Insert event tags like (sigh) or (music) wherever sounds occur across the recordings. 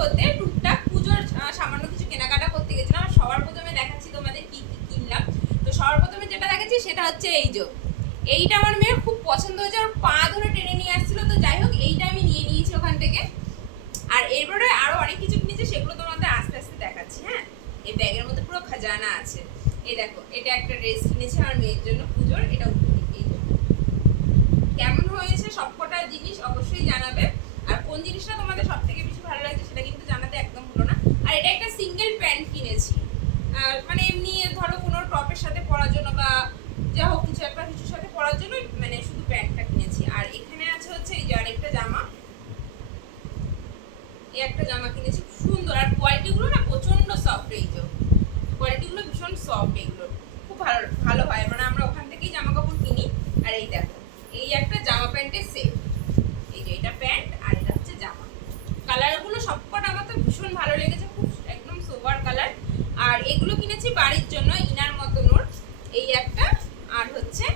করতে টুকটাক পুজোর সামান্য কিছু কেনাকাটা করতে গেছিলাম। আর সবার প্রথমে দেখাচ্ছি তোমাদের কি কি কিনলাম। তো সবার প্রথমে যেটা দেখাচ্ছি সেটা হচ্ছে এই যে, এইটা আমার মেয়ের খুব পছন্দ হয়েছে। ওর পা ধরে টেনে নিয়ে আসছিল। তো যাই হোক, এইটা আমি নিয়ে নিয়েছি ওখান থেকে। আর এরপরে আরও অনেক কিছু কিনেছে, সেগুলো তোমাদের আস্তে আস্তে দেখাচ্ছি হ্যাঁ? এই ব্যাগের মধ্যে পুরো খাজানা আছে। এই দেখো, এটা একটা ড্রেস কিনেছে আমার মেয়ের জন্য পুজোর। এটা কেমন হয়েছে সবকটা জিনিস অবশ্যই জানাবে আর কোন জিনিসটা তোমাদের সব থেকে বেশি ভালো লাগছে সেটা কিন্তু জানাতে একদম হলো না আর এটা একটা সিঙ্গেল প্যান্ট কিনেছি আর মানে এমনি ধরো কোনো টপের সাথে পরার জন্য বা যা হোক কিছু একটা কিছুর সাথে পরার জন্য মানে শুধু প্যান্টটা কিনেছি। আর এখানে আছে হচ্ছে এই যে আরেকটা জামা। এই একটা জামা কিনেছি সুন্দর। আর কোয়ালিটিগুলো না প্রচণ্ড সফট এই যে। কোয়ালিটিগুলো ভীষণ সফট এগুলো খুব ভালো ভালো হয়। মানে আমরা ওখান থেকেই জামা কাপড় কিনি। আর এই দেখো, এই একটা জামা প্যান্টের সেট এই যে এটা প্যান্ট আর এটা হচ্ছে জামা। কালারগুলো সবকটা আমার তো ভীষণ ভালো লেগেছে, খুব একদম সোবার কালার আর এগুলো কিনেছি বাড়ির জন্য ইনার মতন ওর এই একটা আর হচ্ছে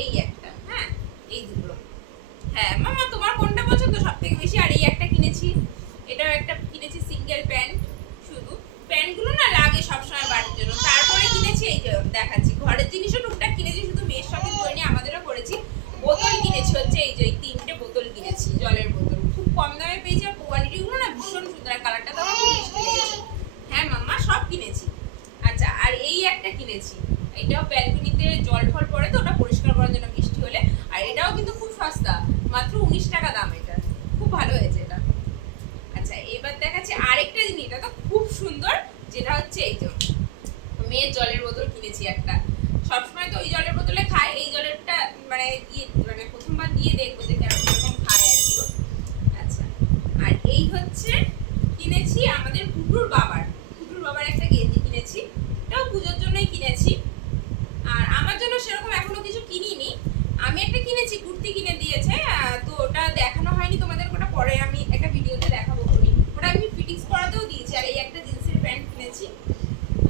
এই একটা হ্যাঁ এই দুটো হ্যাঁ মামা তোমার কোনটা পছন্দ সব থেকে বেশি আর এই একটা কিনেছি এটাও একটা কিনেছি সিঙ্গেল প্যান্ট শুধু প্যান্টগুলো না লাগে সবসময় বাড়ির জন্য তারপরে কিনেছি এই যে দেখাচ্ছি। ঘরের জিনিসও টুকটাক কিনেছি, শুধু মেয়ের শপিং করিনি আমাদেরও করেছি। বোতল কিনেছি হচ্ছে এই যে এই তিনটে বোতল কিনেছি, জলের বোতল। খুব কম দামে পেয়েছি আর কোয়ালিটিগুলো না ভীষণ সুন্দর কালারটা তো আমার খুব হ্যাঁ মাম্মা, সব কিনেছি। আচ্ছা আর এই একটা কিনেছি, এটাও ব্যালকনিতে জল ফল পড়ে তো ওটা পরিষ্কার করার জন্য বৃষ্টি হলে আর এটাও কিন্তু খুব সস্তা মাত্র উনিশ টাকা দাম এটা খুব ভালো হয়েছে এটা আচ্ছা এবার দেখাচ্ছি আরেকটা জিনিস এটা তো খুব সুন্দর যেটা হচ্ছে এই যে মেয়ের জলের বোতল কিনেছি একটা। সবসময় তো ওই জলের বোতলে খায় এই জলেরটা মানে দিয়ে মানে প্রথমবার দিয়ে দেখব যে কেমন এরকম খায় আর কি। আচ্ছা আর এই হচ্ছে কিনেছি আমাদের পুটুর বাবার। পুটুর বাবার একটা গেঞ্জি কিনেছি, এটাও পুজোর জন্যই কিনেছি। আর আমার জন্য সেরকম এখনও কিছু কিনিনি। আমি একটা কিনেছি, কুর্তি কিনে দিয়েছে তো ওটা দেখানো হয়নি তোমাদের, ওটা পরে আমি একটা ভিডিওতে দেখাবো। খুনি ওটা আমি ফিটিংস করাতেও দিয়েছি, আর এই একটা জিন্সের প্যান্ট কিনেছি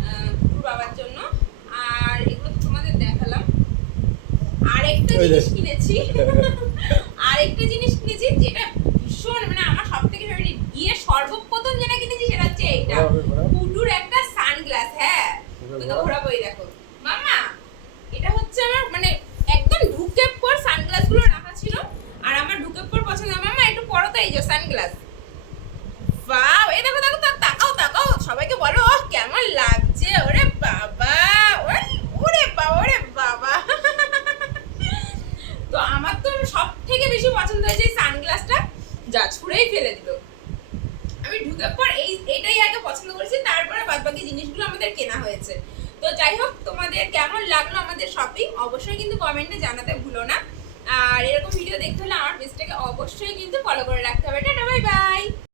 আহ, পুরো বাবার জন্য আর এগুলো তো তোমাদের দেখালাম ওই জিনিস কিনেছি। (laughs) আরেকটা জিনিস কিনেছি যেটা ভীষণ মানে আমার সব থেকে ফেভারিট গিয়ে সর্বপ্রথম যেটা কিনেছি সেটা হচ্ছে এইটা। পুটুর একটা সানগ্লাস হ্যাঁ। তো দেখো মামা এটা হচ্ছে আমার মানে একদম ঢুকে পর সানগ্লাসগুলো রাখা ছিল আর আমার ঢুকে পর পছন্দ মামা একটু পরো তো এই যে সানগ্লাস বাহ এই দেখো দেখো তা- তাকাও তাকাও সবাইকে বলো "ওহ, কেমন লাগছে ওরে বাবা ওরে ওরে বাবা ওরে বাবা তো আমার তো সব থেকে বেশি পছন্দ হয়েছে এই সানগ্লাসটা যা ছুঁড়েই ফেলে দিল। আমি ঢুকার পর এই, এটাই আগে পছন্দ করেছি, তারপরে বাদ বাকি জিনিসগুলো আমাদের কেনা হয়েছে। তো যাই হোক, তোমাদের কেমন লাগল আমাদের শপিং অবশ্যই কিন্তু কমেন্টে জানাতে ভুলো না। আর এরকম ভিডিও দেখতে হলে আমার পেজটাকে অবশ্যই কিন্তু ফলো করে রাখতে হবে। Tata bye bye